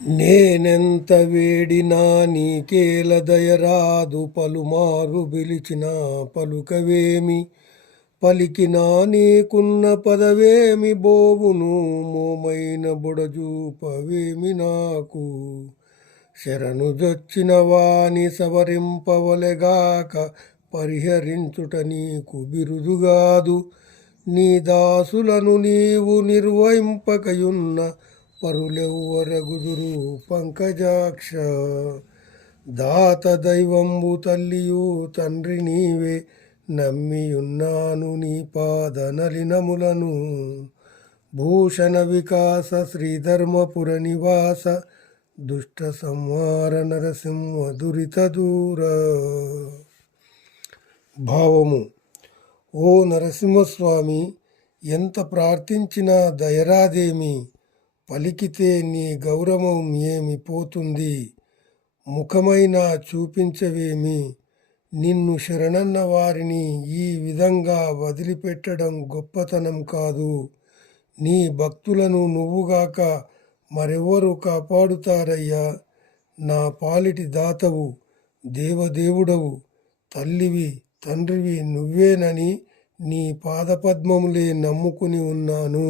నేనెంత వేడినా నీకేల దయరాదు, పలుమారు పిలిచిన పలుకవేమి, పలికినా నీకున్న పదవేమి బోవును, మోమైన బుడజూపవేమి నాకు. శరణు జొచ్చిన వాని సవరింపవలెగాక, పరిహరించుట నీకు బిరుదుగాదు. నీ దాసులను నీవు నిర్వహింపకయున్న పరులెవ్వరగుదురు పంకజాక్ష. దాత దైవంబు తల్లియు తండ్రి నీవే, నమ్మియున్నాను నీ పాదనలినములను. భూషణ వికాస శ్రీధర్మపుర నివాస, దుష్ట సంహార నరసింహ దురిత దూర. భావము: ఓ నరసింహస్వామి, ఎంత ప్రార్థించినా దయరాదేమి, పలికితే నీ గౌరవం ఏమి పోతుంది. ముఖమైనా చూపించవేమి. నిన్ను శరణన్న వారిని ఈ విధంగా వదిలిపెట్టడం గొప్పతనం కాదు. నీ భక్తులను నువ్వుగాక మరెవ్వరు కాపాడుతారయ్యా. నా పాలిటి దాతవు, దేవదేవుడవు, తల్లివి తండ్రివి నువ్వేనని నీ పాదపద్మములే నమ్ముకుని ఉన్నాను.